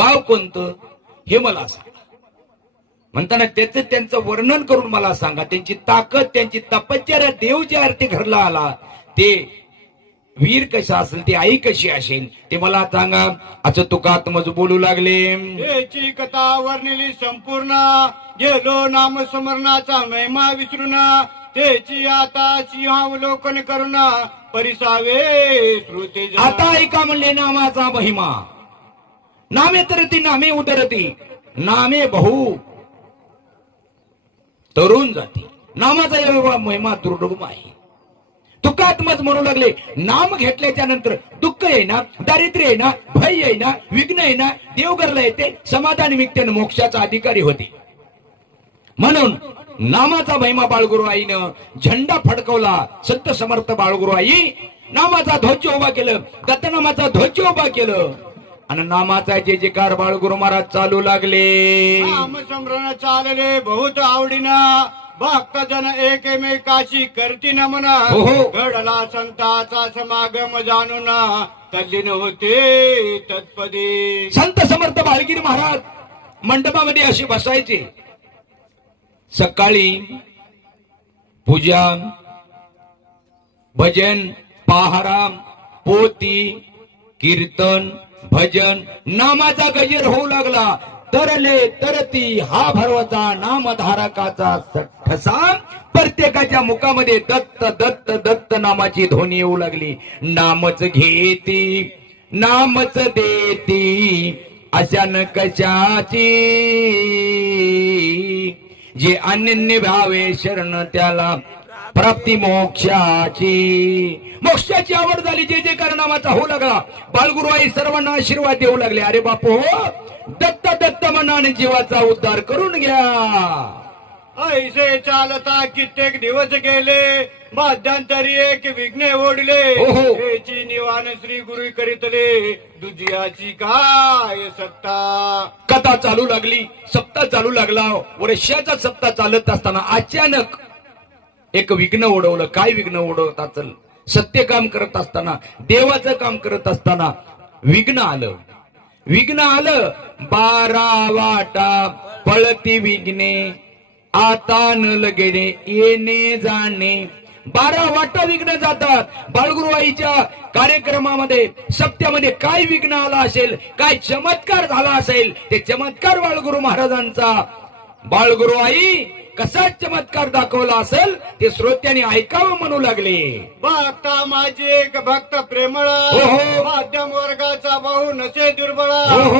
गाव कोणतं हे मला सांगा. म्हणताना त्याचं त्यांचं वर्णन करून मला सांगा. त्यांची ताकद त्यांची तपश्चर्या देव ज्या अर्थी घरला आला ते वीर कसा असेल ती आई कशी असेल ते मला सांगा. असं तुका आत्मज बोलू लागले. याची कथा वर्णिली संपूर्ण. गेलो नाम स्मरणाचा महिमा विसरून. त्याची आता सिंहावलोकन करून. परिसावे श्रुते. आता ऐका म्हणले नामाचा महिमा. नामे तरती नामे उदरती नामे बहु. तरुण जाती. नामाचा एवढा महिमा दुर्डुम आहे. दुःखात्मच म्हणू लागले नाम घेतल्याच्या नंतर दुःख येईना दारिद्र्य येईना भय येईना विघ्न येईना देवघरला येते समाधान निमित्ताने मोक्षाचा अधिकारी होते. म्हणून नामाचा महिमा बाळगुरु आईनं झेंडा फडकवला संत समर्थ बाळगुरु आई नामाचा ध्वज उभा केलं दत्तनामाचा ध्वज उभा केलं. आणि नामाचा जे जे कार बाळगुरु महाराज चालू लागले. चालले बहुत आवडीना. भक्त जन एकमेकाशी करती नमना हो, हो. घडला संताचा समागम जाणून. तल्लीन होते तत्पदी. संत समर्थ बाळगिरी महाराज मंडपामध्ये असे बसायचे. सकाळी पूजा भजन पहारा पोती कीर्तन भजन नामाचा गजर होऊ लागला. तरले तरती हा भरवचा नामधारकाचा ठसा. प्रत्येकाच्या मुखामध्ये दत्त दत्त दत्त नामाची ध्वनी येऊ लागली. नामच घेती नामच देती अशान कशाची? जे अनन्य भावे शरण त्याला प्राप्ती मोक्षाची. मोक्षाची आवड झाली जे जे नामाचा होऊ लागला. बालगुरु आई सर्वांना आशीर्वाद देऊ लागले. अरे बापू हो दत्त दत्त मनाने जीवाचा उद्धार करून घ्या. ऐसे चालता कित्येक दिवस गेले मध्यंतरी एक विघ्ने ओढले. ओहो. याची निवान श्री गुरु करीतले. दुजियाची काय सत्ता? कथा चालू लागली सप्ताह चालू लागला. वर्षाचा सप्ताह चालत असताना अचानक एक विघ्न ओढवलं काय विघ्न ओढवत असेल सत्य काम करत असताना देवाचं काम करत असताना विघ्न आलं. विघ्न आलं. बारा वाटा पळती विघ्ने. आता न लगेने येणे जाणे. बारा वाटा विघ्न जातात. बाळगुरुवाईच्या कार्यक्रमामध्ये सत्यामध्ये काय विघ्न आला असेल? काय चमत्कार झाला असेल? ते चमत्कार बाळगुरु महाराजांचा. बाळगुरुवाई कसा चमत्कार दाखवला असेल ते श्रोत्यांनी ऐकावं म्हणू लागले भक्ता माझी एक भक्त प्रेमळ हो, हो. माध्यम वर्गाचा भाऊ नसे दुर्बळ हो, हो.